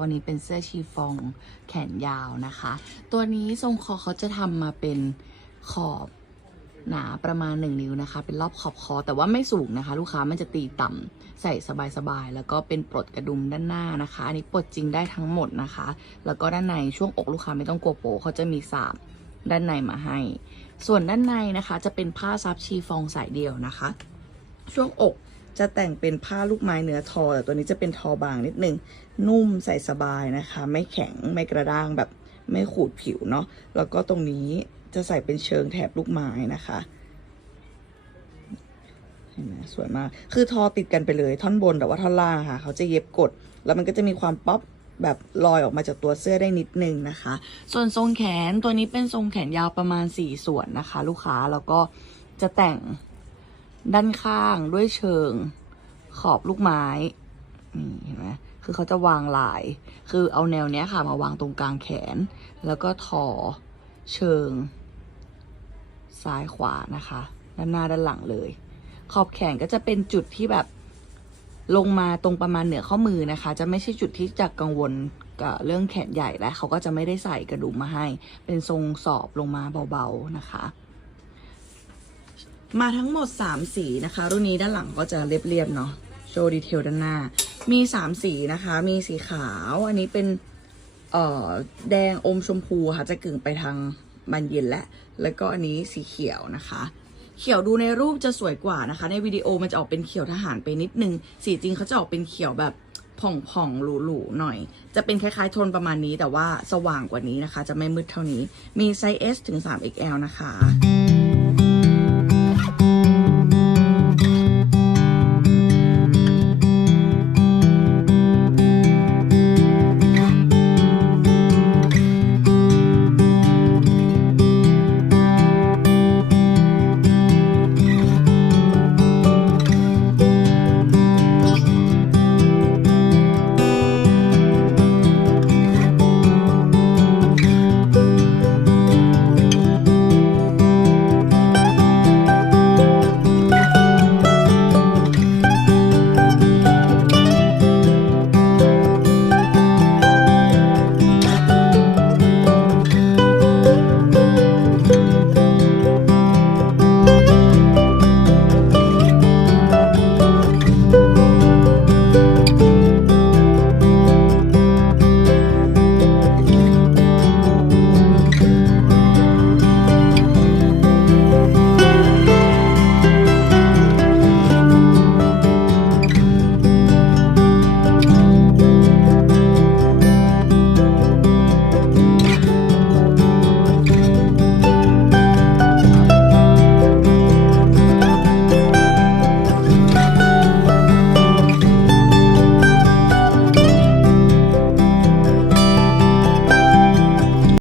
วันนี้เป็นเสื้อชีฟองแขนยาวนะคะ ตัวนี้ทรงคอเขาจะทำมาเป็นขอบหนาประมาณ 1 นิ้วนะคะ เป็นรอบขอบคอ แต่ว่าไม่สูงนะคะ ลูกค้ามันจะตีต่ำใส่สบายๆ แล้วก็เป็นปลดกระดุมด้านหน้านะคะ อันนี้ปลดจริงได้ทั้งหมดนะคะ แล้วก็ด้านในช่วงอกลูกค้าไม่ต้องกลัวโปเขาจะมีสาบด้านในมาให้ ส่วนด้านในนะคะ จะเป็นผ้าซับชีฟองสายเดียวนะคะ ช่วงอก จะแต่งเป็นผ้าลูกไม้เนื้อทอ แต่ตัวนี้จะเป็นทอบางนิดนึง นุ่มใส่สบายนะคะ ไม่แข็งไม่กระด้างแบบไม่ขูดผิวเนาะแล้วก็ตรงนี้จะใส่เป็นเชิงแถบลูกไม้นะคะเห็นไหมสวยมาก คือทอติดกันไปเลยท่อนบนแต่ว่าท่อนล่างค่ะ เขาจะเย็บกด แล้วมันก็จะมีความป๊อปแบบลอยออกมาจากตัวเสื้อได้นิดนึงนะคะ ส่วนทรงแขนตัวนี้เป็นทรงแขนยาวประมาณ 4 ส่วนนะคะ ลูกค้าแล้วก็จะแต่ง ด้านข้างด้วยเชิงขอบลูกไม้นี่เห็นไหมคือเขาจะวางลาย คือเอาแนวเนี้ยค่ะ มาวางตรงกลางแขน แล้วก็ทอเชิง ซ้ายขวานะคะ ด้านหน้าด้านหลังเลย ขอบแขนก็จะเป็นจุดที่แบบลงมาตรงประมาณเหนือข้อมือนะคะ จะไม่ใช่จุดที่จะกังวลกับเรื่องแขนใหญ่และเขาก็จะไม่ได้ใส่กระดุมมาให้ เป็นทรงสอบลงมาเบาๆนะคะ มาทั้งหมด 3 สีนะคะ รุ่นนี้ด้านหลังก็จะเรียบๆเนาะโชว์ดีเทลด้านหน้า มี 3 สีนะคะ มีสีขาว อันนี้เป็นเอ่อแดงอมชมพูค่ะ จะกึ่งไปทางบานเย็นและ แล้วก็อันนี้สีเขียวนะคะ เขียวดูในรูปจะสวยกว่านะคะ ในวิดีโอมันจะออกเป็นเขียวทหารไปนิดนึง สีจริงเขาจะออกเป็นเขียวแบบผ่องๆหรูๆหน่อย จะเป็นคล้ายๆโทนประมาณนี้แต่ว่าสว่างกว่านี้นะคะ จะไม่มืดเท่านี้ มีไซส์ S ถึง 3XL นะคะ